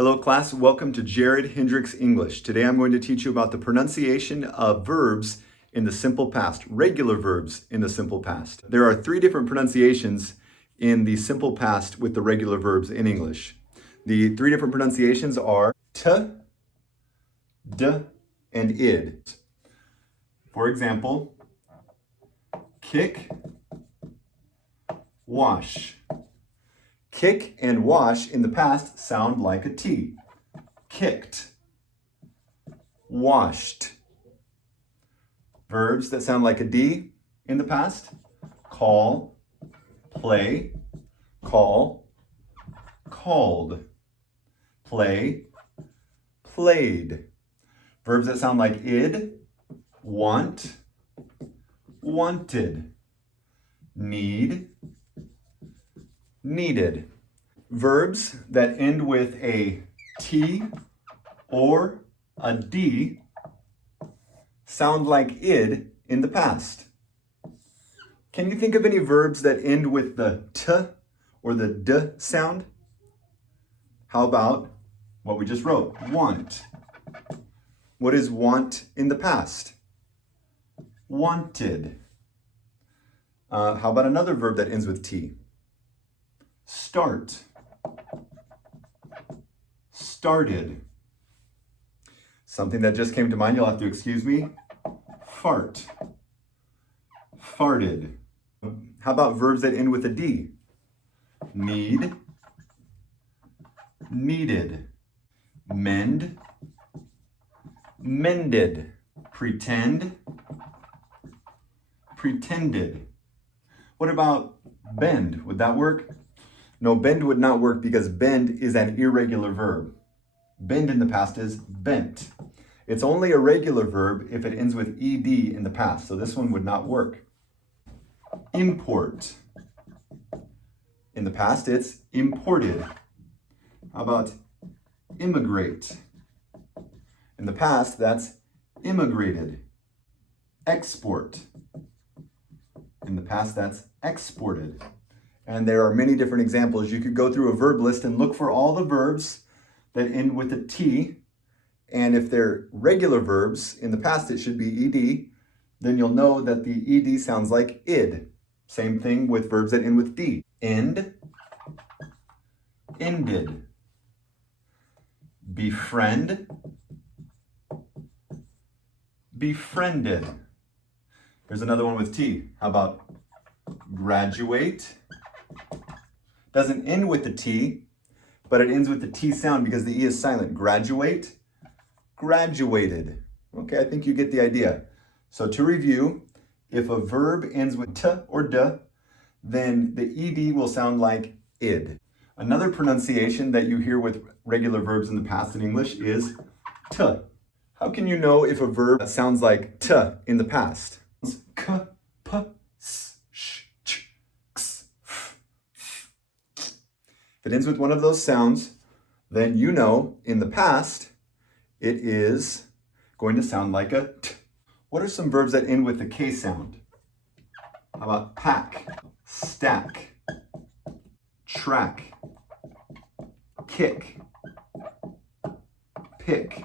Hello class, welcome to Jared Hendricks English. Today I'm going to teach you about the pronunciation of verbs in the simple past, regular verbs in the simple past. There are 3 different pronunciations in the simple past with the regular verbs in English. The 3 different pronunciations are t, d, and id. For example, kick, wash. Kick and wash in the past sound like a T. Kicked, washed. Verbs that sound like a D in the past: call, play, call, called, play, played. Verbs that sound like id: want, wanted, need, needed. Verbs that end with a T or a D sound like id in the past. Can you think of any verbs that end with the T or the D sound? How about what we just wrote, want? What is want in the past? Wanted. How about another verb that ends with T? Start, started. Something that just came to mind, you'll have to excuse me. Fart, farted. How about verbs that end with a D? Need, needed. Mend, mended. Pretend, pretended. What about bend? Would that work? No, bend would not work because bend is an irregular verb. Bend in the past is bent. It's only a regular verb if it ends with ed in the past, so this one would not work. Import. In the past, it's imported. How about immigrate? In the past, that's immigrated. Export. In the past, that's exported. And there are many different examples. You could go through a verb list and look for all the verbs that end with a T. And if they're regular verbs, in the past it should be ed, then you'll know that the ed sounds like id. Same thing with verbs that end with D. End, ended. Befriend, befriended. There's another one with T. How about graduate? Doesn't end with the T, but it ends with the T sound because the E is silent. Graduate, graduated. Okay, I think you get the idea. So to review, if a verb ends with T or D, then the ED will sound like id. Another pronunciation that you hear with regular verbs in the past in English is T. How can you know if a verb sounds like T in the past? K, P, S, Sh, Ch, X, F. If it ends with one of those sounds, then you know in the past it is going to sound like a T. What are some verbs that end with the K sound? How about pack, stack, track, kick, pick.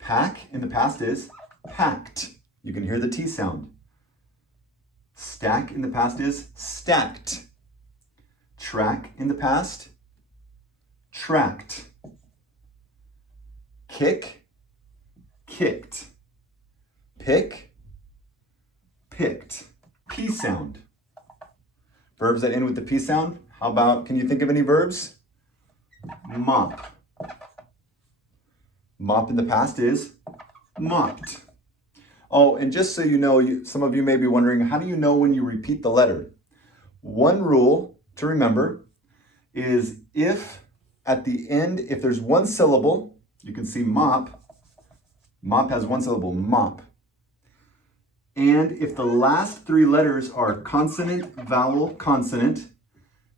Pack in the past is packed. You can hear the T sound. Stack in the past is stacked. Track in the past, tracked. Kick, kicked. Pick, picked. P sound. Verbs that end with the P sound. How about, can you think of any verbs? Mop. Mop in the past is mopped. Oh, and just so you know, some of you may be wondering, how do you know when you repeat the letter? One rule to remember is if at the end, if there's one syllable, you can see mop. Mop has one syllable, mop. And if the last 3 letters are consonant, vowel, consonant,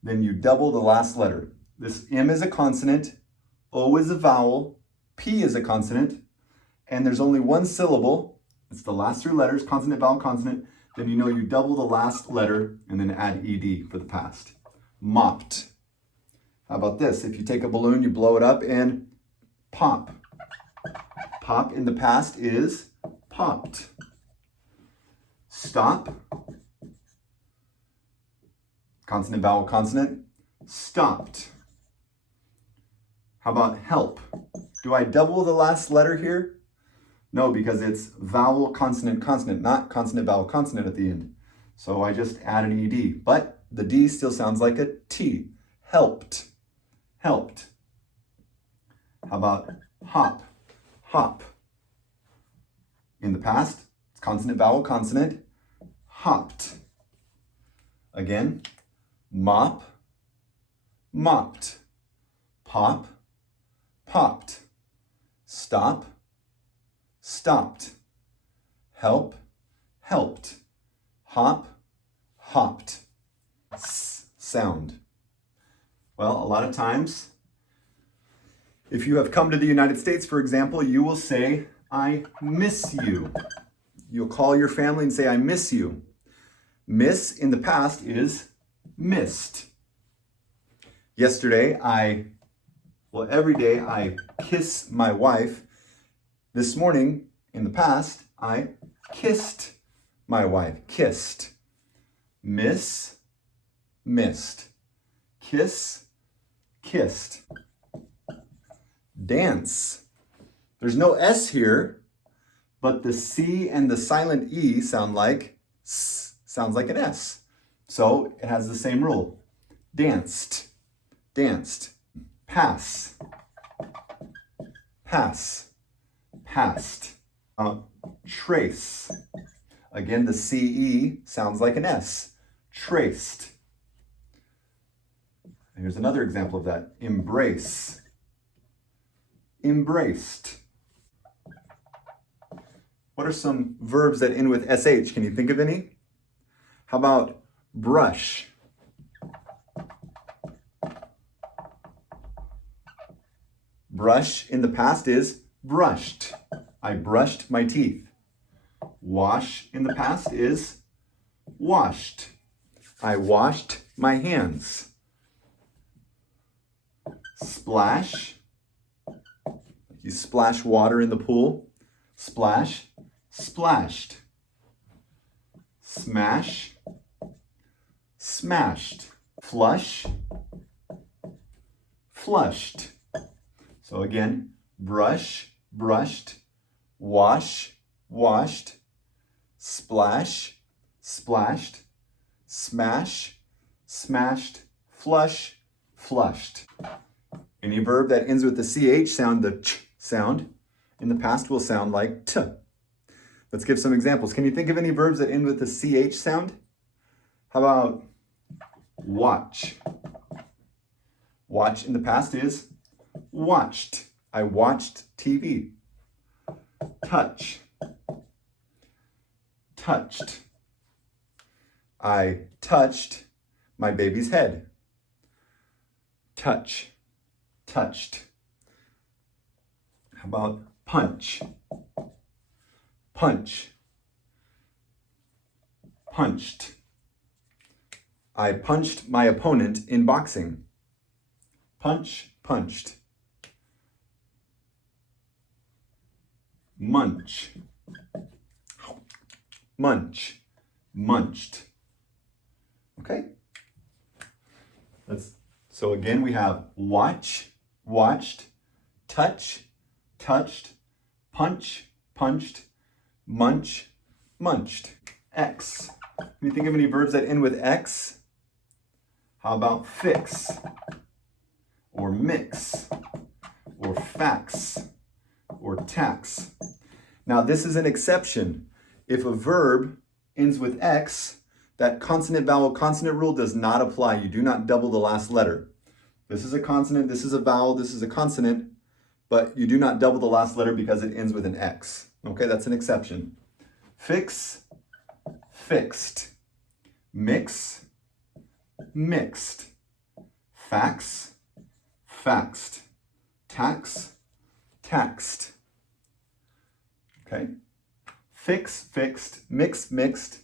then you double the last letter. This M is a consonant, O is a vowel, P is a consonant, and there's only one syllable. It's the last 3 letters, consonant, vowel, consonant. Then you know you double the last letter and then add ed for the past. Mopped. How about this? If you take a balloon, you blow it up and pop. Pop in the past is popped. Stop. Consonant, vowel, consonant. Stopped. How about help? Do I double the last letter here? No, because it's vowel, consonant, consonant, not consonant, vowel, consonant at the end. So I just add an ED, but the D still sounds like a T. Helped. Helped. How about hop? Hop. In the past, it's consonant, vowel, consonant. Hopped. Again, mop. Mopped. Pop. Popped. Stop. Stopped. Help. Helped. Hop. Hopped. Sound. Well, a lot of times, if you have come to the United States, for example, you will say, I miss you. You'll call your family and say, I miss you. Miss in the past is missed. Yesterday, every day I kiss my wife. This morning, in the past, I kissed my wife. Kissed. Miss, missed. Kiss, kissed. Dance. There's no S here, but the C and the silent E sound like S, sounds like an S. So it has the same rule. Danced. Danced. Pass. Pass. Passed. Trace. Again, the CE sounds like an S. Traced. Here's another example of that. Embrace. Embraced. What are some verbs that end with SH? Can you think of any? How about brush? Brush in the past is brushed. I brushed my teeth. Wash in the past is washed. I washed my hands. Splash. You splash water in the pool. Splash. Splashed. Smash. Smashed. Flush. Flushed. So again, brush, brushed, wash, washed, splash, splashed, smash, smashed, flush, flushed. Any verb that ends with the CH sound, the ch sound, in the past will sound like t. Let's give some examples. Can you think of any verbs that end with the CH sound? How about watch? Watch in the past is watched. I watched TV. Touch. Touched. I touched my baby's head. Touch. Touched. How about punch? Punch. Punched. I punched my opponent in boxing. Punch, punched. Munch. Munch. Munched. Okay? So again, we have watch, watched, touch, touched, punch, punched, munch, munched. X. Can you think of any verbs that end with X? How about fix? Or mix? Or fax? Or tax? Now this is an exception. If a verb ends with X, that consonant vowel consonant rule does not apply. You do not double the last letter. This is a consonant, this is a vowel, this is a consonant, but you do not double the last letter because it ends with an X. Okay, that's an exception. Fix, fixed. Mix, mixed. Fax, faxed. Tax, taxed. Okay? Fix, fixed. Mix, mixed.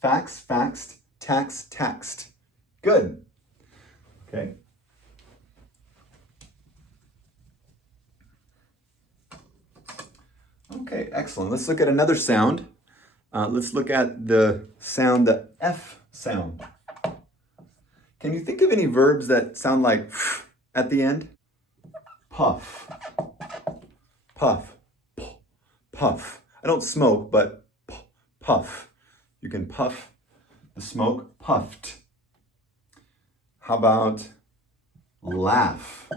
Fax, faxed. Tax, taxed. Good. Okay. Okay, excellent. Let's look at another sound. Let's look at the sound, the F sound. Can you think of any verbs that sound like at the end? Puff, puff, puff. I don't smoke, but puff. You can puff the smoke, puffed. How about laugh?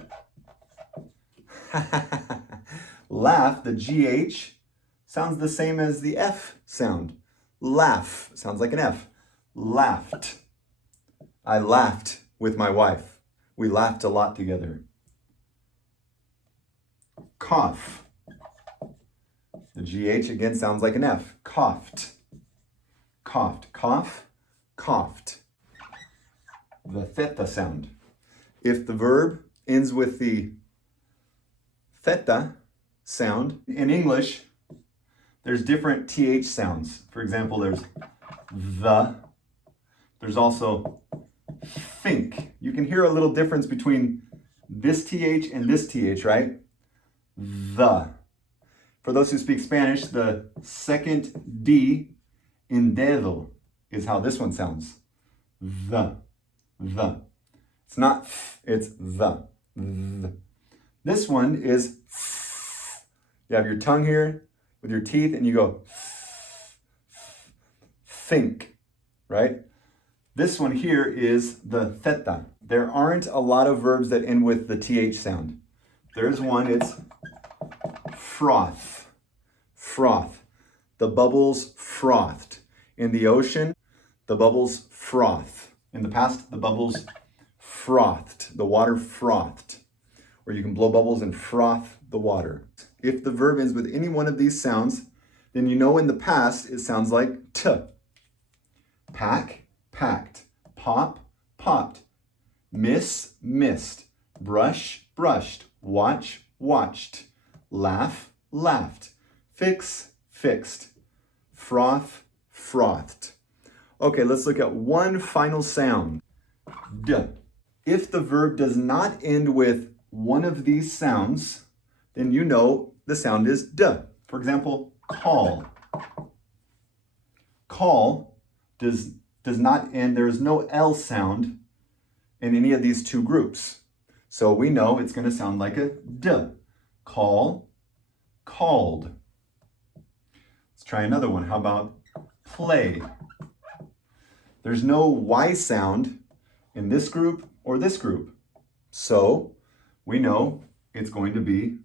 Laugh, the GH sounds the same as the F sound. Laugh sounds like an F. Laughed. I laughed with my wife. We laughed a lot together. Cough. The GH again sounds like an F. Coughed. Coughed. Cough. Coughed. The theta sound. If the verb ends with the theta sound, in English, there's different TH sounds. For example, there's the. There's also think. You can hear a little difference between this TH and this TH, right? The. For those who speak Spanish, the second D in dedo is how this one sounds. The. It's not it's the. This one is you have your tongue here with your teeth and you go think, right? This one here is the theta. There aren't a lot of verbs that end with the TH sound. There's one, it's froth. Froth. The bubbles frothed. In the ocean, the bubbles froth. In the past, the bubbles frothed. The water frothed. Or you can blow bubbles and froth the water. If the verb ends with any one of these sounds, then you know in the past it sounds like t. Pack, packed. Pop, popped. Miss, missed. Brush, brushed. Watch, watched. Laugh, laughed. Fix, fixed. Froth, frothed. Okay, let's look at one final sound. D. If the verb does not end with one of these sounds, then you know the sound is D. For example, call. Call does not end, there is no L sound in any of these two groups. So we know it's going to sound like a D. Call, called. Let's try another one. How about play? There's no Y sound in this group or this group. So we know it's going to be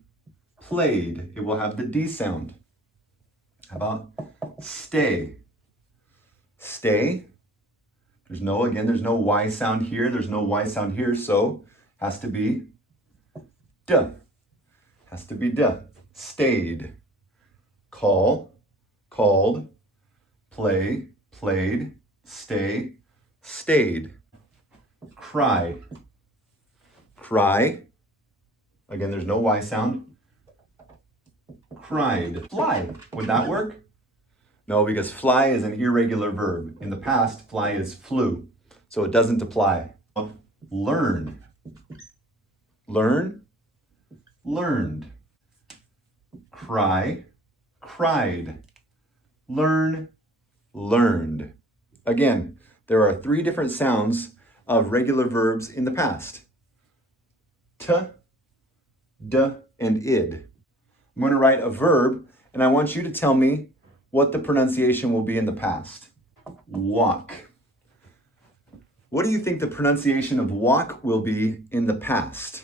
played. It will have the D sound. How about stay? Stay. There's no Y sound here. There's no Y sound here. So has to be D. Has to be D. Stayed. Call, called. Play, played. Stay, stayed. Cry. Cry. Again, there's no Y sound. Cried. Fly. Would that work? No, because fly is an irregular verb. In the past, fly is flew. So it doesn't apply. Learn. Learn. Learned. Cry. Cried. Learn. Learned. Again, there are 3 different sounds of regular verbs in the past. T, d, and id. I'm going to write a verb, and I want you to tell me what the pronunciation will be in the past. Walk. What do you think the pronunciation of walk will be in the past?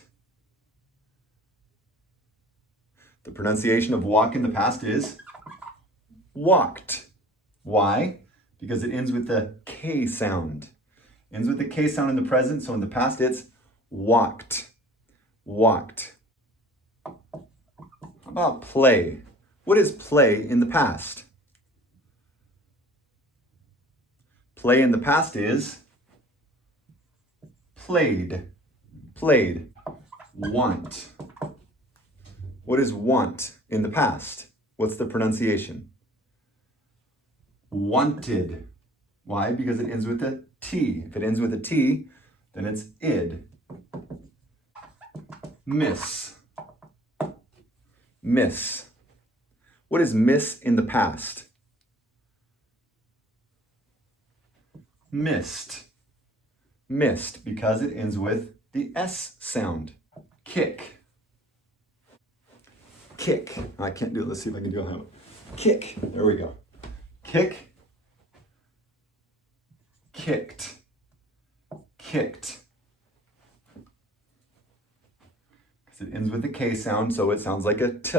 The pronunciation of walk in the past is walked. Why? Because it ends with the K sound. Ends with the K sound in the present, so in the past it's walked. Walked. How about play? What is play in the past? Play in the past is played. Played. Want. What is want in the past? What's the pronunciation? Wanted. Why? Because it ends with a T. If it ends with a T, then it's id. Miss. Miss. What is miss in the past? Missed. Missed, because it ends with the S sound. Kick. Kick. I can't do it. Let's see if I can do it. Kick. There we go. Kick. Kicked. Kicked. Because it ends with the K sound, so it sounds like a T.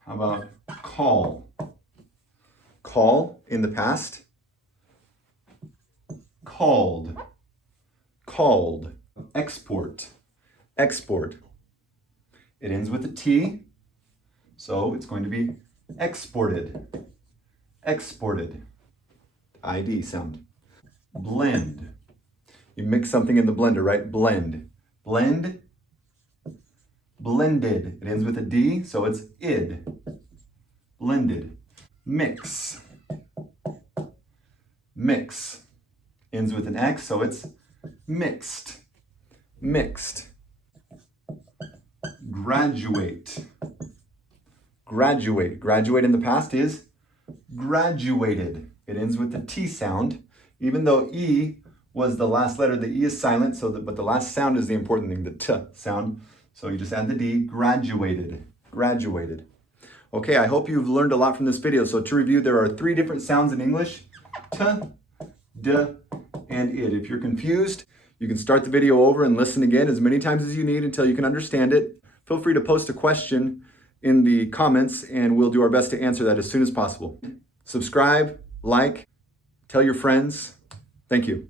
How about call? Call in the past. Called. Called. Export. Export. It ends with a T, so it's going to be exported. Exported. ID sound. Blend. You mix something in the blender, right? Blend. Blend. Blended. It ends with a D, so it's id. Blended. Mix. Mix. Ends with an X, so it's mixed. Mixed. Graduate. Graduate. Graduate in the past is graduated. It ends with the T sound. Even though E was the last letter, the E is silent, but the last sound is the important thing, the T sound. So you just add the D, graduated. Graduated. Okay, I hope you've learned a lot from this video. So to review, there are 3 different sounds in English: T, D, and id. If you're confused, you can start the video over and listen again as many times as you need until you can understand it. Feel free to post a question in the comments and we'll do our best to answer that as soon as possible. Subscribe, like, tell your friends. Thank you.